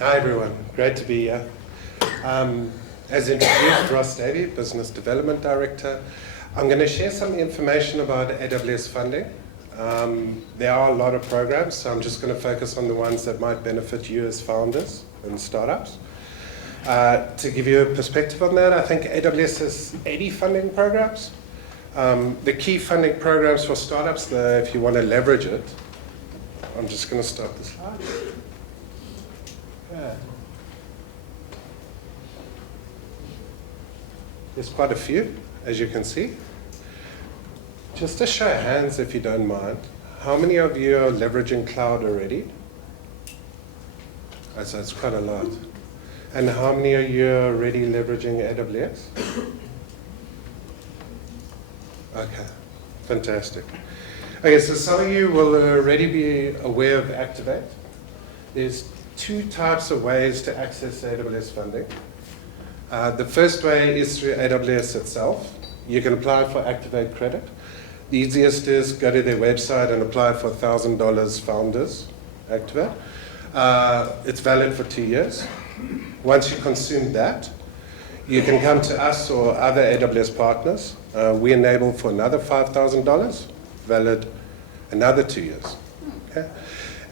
Hi everyone, great to be here. As introduced, Ross Davie, Business Development Director. I'm going to share some information about AWS funding. There are a lot of programs, so I'm just going to focus on the ones that might benefit you as founders and startups. To give you a perspective on that, I think AWS has 80 funding programs. The key funding programs for startups, though, if you want to leverage it, I'm just going to start the slide. Yeah. There's quite a few, as you can see. Just a show of hands, if you don't mind. How many of you are leveraging cloud already? So it's quite a lot. And how many of you are already leveraging AWS? Okay, fantastic. Okay, so some of you will already be aware of Activate. There's two types of ways to access AWS funding. The first way is through AWS itself. You can apply for Activate credit. The easiest is go to their website and apply for $1,000 Founders Activate. It's valid for 2 years. Once you consume that, you can come to us or other AWS partners. We enable for another $5,000, valid another 2 years. Okay?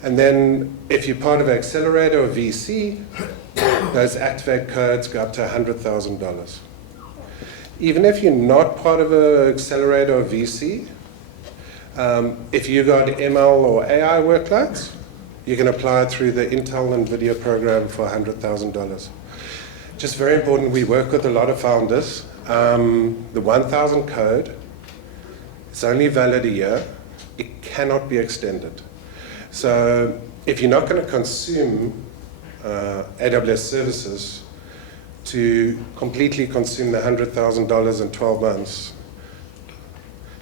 And then if you're part of an accelerator or VC, those Activate codes go up to $100,000. Even if you're not part of an accelerator or VC, if you got ML or AI workloads, you can apply through the Intel and NVIDIA program for $100,000. Just very important, we work with a lot of founders. The 1,000 code is only valid a year. It cannot be extended. So if you're not going to consume AWS services to completely consume the $100,000 in 12 months,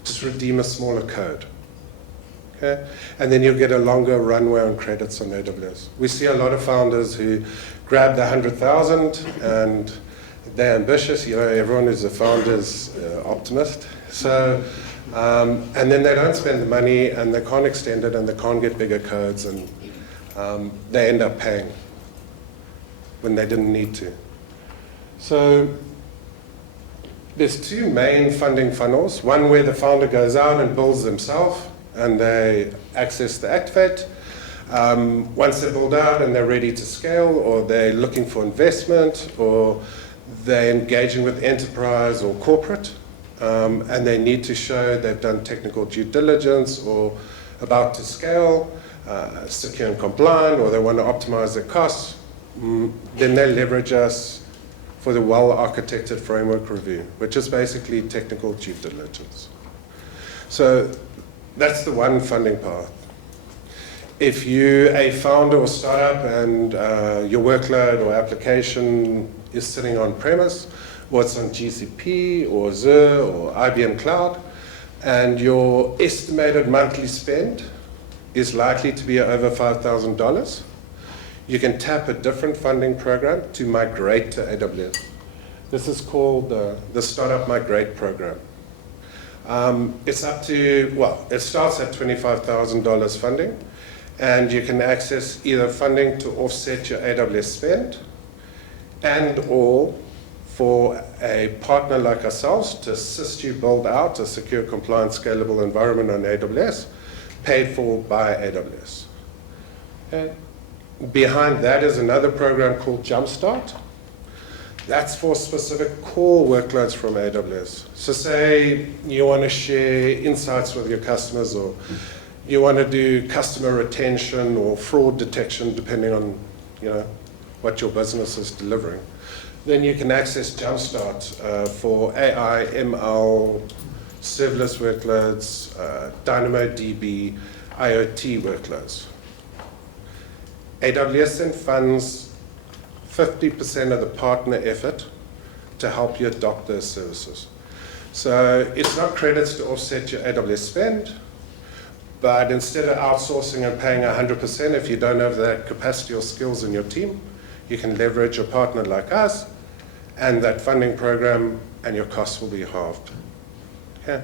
just redeem a smaller code. Okay? And then you'll get a longer runway on credits on AWS. We see a lot of founders who grab the 100,000 and they're ambitious. You know, everyone who's a founder's optimist. So, and then they don't spend the money and they can't extend it and they can't get bigger codes and they end up paying when they didn't need to. So there's two main funding funnels. One where the founder goes out and builds themselves and they access the Activate. Once they build out and they're ready to scale, or they're looking for investment, or they're engaging with enterprise or corporate, and they need to show they've done technical due diligence or about to scale, secure and compliant, or they want to optimize their costs, then they leverage us for the well-architected framework review, which is basically technical due diligence. So that's the one funding path. If you're a founder or startup and your workload or application is sitting on premise, or it's on GCP or Azure or IBM Cloud, and your estimated monthly spend is likely to be over $5,000, you can tap a different funding program to migrate to AWS. This is called the Startup Migrate Program. It's up to, well, it starts at $25,000 funding, and you can access either funding to offset your AWS spend and or for a partner like ourselves to assist you build out a secure, compliant, scalable environment on AWS, paid for by AWS. Okay. Behind that is another program called Jumpstart. That's for specific core workloads from AWS. So say you want to share insights with your customers, or you want to do customer retention or fraud detection, depending on what your business is delivering. Then you can access Jumpstart for AI, ML, serverless workloads, DynamoDB, IoT workloads. AWS then funds 50% of the partner effort to help you adopt those services. So it's not credits to offset your AWS spend, but instead of outsourcing and paying 100%, if you don't have that capacity or skills in your team, you can leverage a partner like us and that funding program, and your costs will be halved. Okay.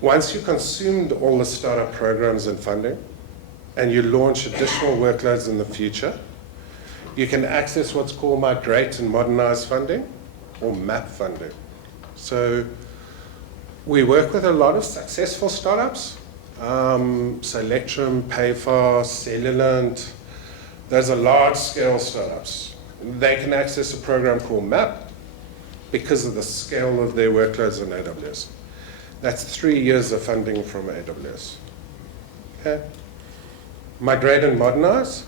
Once you consumed all the startup programs and funding, and you launch additional workloads in the future, you can access what's called Migrate and Modernize funding, or MAP funding. So we work with a lot of successful startups, so Electrum, Payfast, Cellulant. Those are large-scale startups. They can access a program called MAP because of the scale of their workloads on AWS. That's 3 years of funding from AWS. Okay. Migrate and Modernize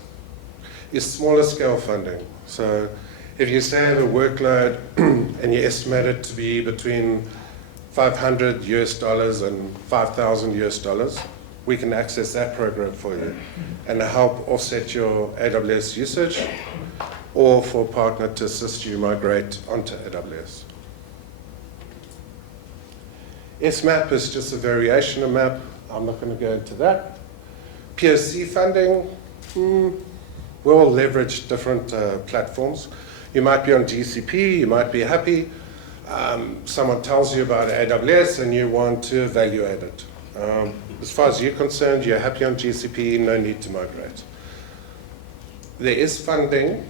is smaller scale funding. So if you say have a workload and you estimate it to be between $500 US and $5,000 US, we can access that program for you and help offset your AWS usage, or for a partner to assist you migrate onto AWS. SMAP is just a variation of MAP. I'm not going to go into that. POC funding, we'll leverage different platforms. You might be on GCP, you might be happy. Someone tells you about AWS and you want to evaluate it. As far as you're concerned, you're happy on GCP, no need to migrate. There is funding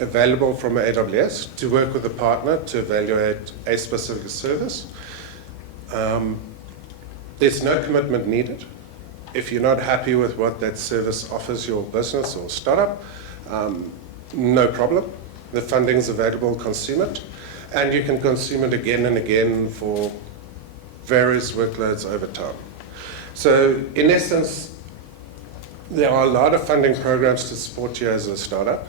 available from AWS to work with a partner to evaluate a specific service. There's no commitment needed. If you're not happy with what that service offers your business or startup, no problem. The funding's available, consume it. And you can consume it again and again for various workloads over time. So in essence, there are a lot of funding programs to support you as a startup.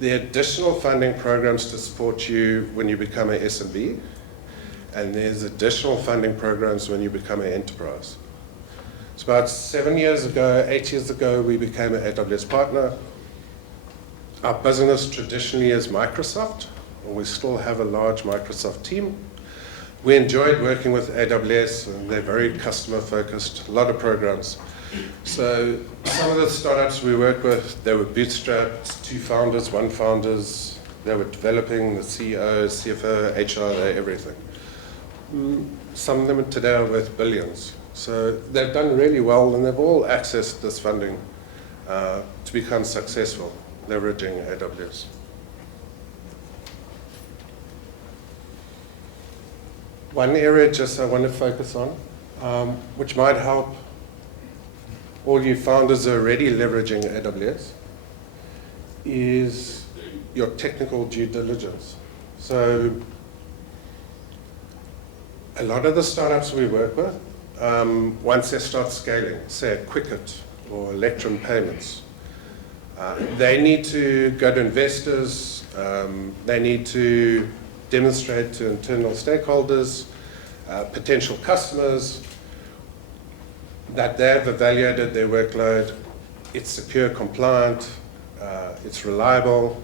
There are additional funding programs to support you when you become an SMB. And there's additional funding programs when you become an enterprise. So about 7 years ago, 8 years ago, we became an AWS partner. Our business traditionally is Microsoft, and we still have a large Microsoft team. We enjoyed working with AWS, and they're very customer focused, a lot of programs. So some of the startups we work with, they were bootstrapped, 2 founders, 1 founders. They were developing, the CEO, CFO, HR, everything. Some of them today are worth billions. So they've done really well, and they've all accessed this funding to become successful, leveraging AWS. One area just I want to focus on, which might help all you founders who are already leveraging AWS, is your technical due diligence. So a lot of the startups we work with, once they start scaling, say Quicket or Electrum Payments, they need to go to investors, they need to demonstrate to internal stakeholders, potential customers, that they have evaluated their workload, it's secure, compliant, it's reliable,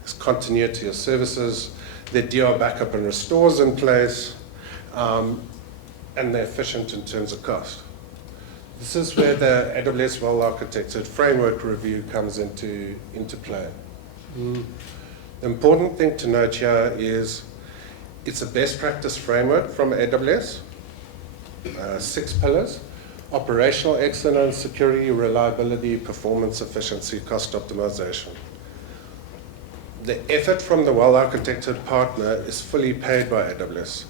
there's continuity of services, their DR backup and restores in place, and they're efficient in terms of cost. This is where the AWS well-architected framework review comes into play. The important thing to note here is it's a best practice framework from AWS, 6 pillars: operational excellence, security, reliability, performance, efficiency, cost optimization. The effort from the well-architected partner is fully paid by AWS.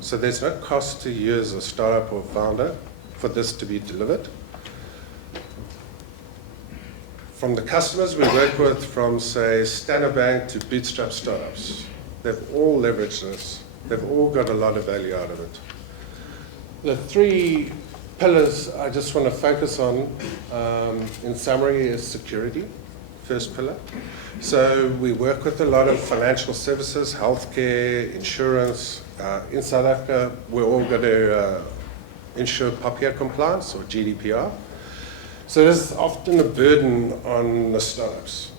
So there's no cost to you as a startup or founder for this to be delivered. From the customers we work with, from say Standard Bank to bootstrap startups, they've all leveraged this. They've all got a lot of value out of it. The 3 pillars I just want to focus on, in summary, is security, first pillar. So we work with a lot of financial services, healthcare, insurance. In South Africa, we're all going to ensure POPIA compliance or GDPR. So this is often a burden on the startups.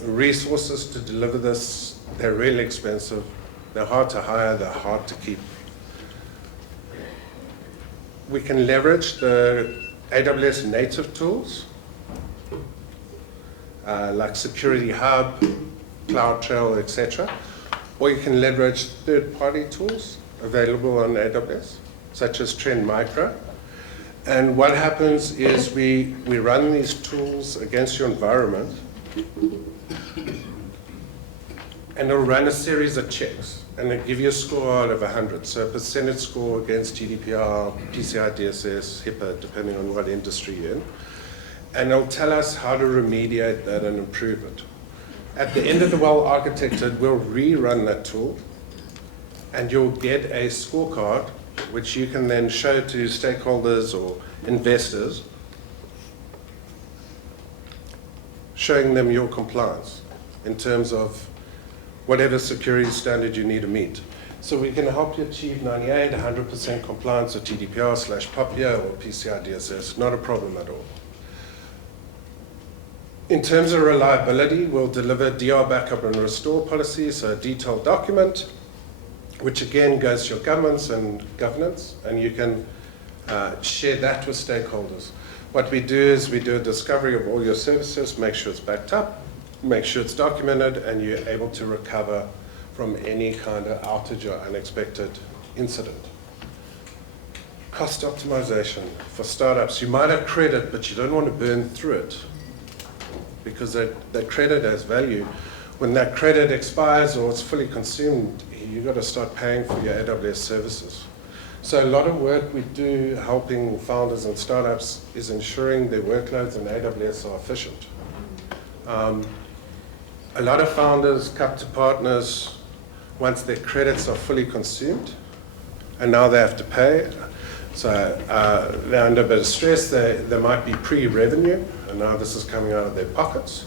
The resources to deliver this, they're really expensive. They're hard to hire, they're hard to keep. We can leverage the AWS native tools, like Security Hub, CloudTrail, etc. Or you can leverage third-party tools available on AWS, such as Trend Micro. And what happens is we run these tools against your environment, and it'll run a series of checks, and it'll give you a score out of 100. So a percentage score against GDPR, PCI DSS, HIPAA, depending on what industry you're in. And it'll tell us how to remediate that and improve it. At the end of the well-architected, we'll rerun that tool, and you'll get a scorecard which you can then show to stakeholders or investors, showing them your compliance in terms of whatever security standard you need to meet. So we can help you achieve 98, 100% compliance with GDPR/POPIA or PCI DSS, not a problem at all. In terms of reliability, we'll deliver DR backup and restore policy, so a detailed document, which again goes to your governance, and you can share that with stakeholders. What we do is we do a discovery of all your services, make sure it's backed up, make sure it's documented, and you're able to recover from any kind of outage or unexpected incident. Cost optimization for startups. You might have credit, but you don't want to burn through it because that credit has value. When that credit expires or it's fully consumed, you've got to start paying for your AWS services. So a lot of work we do helping founders and startups is ensuring their workloads in AWS are efficient. A lot of founders come to partners once their credits are fully consumed, and now they have to pay. So they're under a bit of stress. They might be pre-revenue, and now this is coming out of their pockets.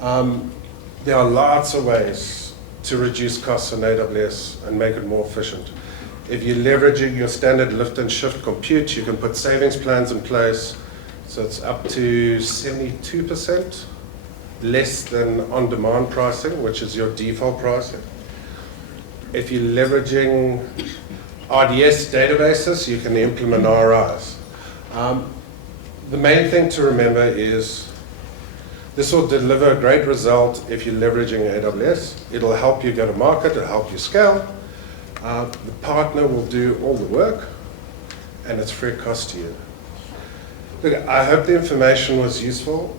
There are lots of ways to reduce costs on AWS and make it more efficient. If you're leveraging your standard lift and shift compute, you can put savings plans in place, so it's up to 72% less than on-demand pricing, which is your default pricing. If you're leveraging RDS databases, you can implement RIs. The main thing to remember is this will deliver a great result if you're leveraging AWS. It'll help you go to market, it'll help you scale. The partner will do all the work, and it's free cost to you. Look, I hope the information was useful.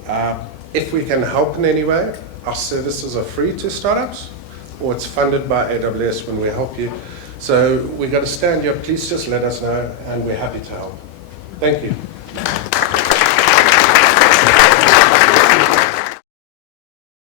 If we can help in any way, our services are free to startups, or it's funded by AWS when we help you. So we've got to stand here. Please just let us know, and we're happy to help. Thank you.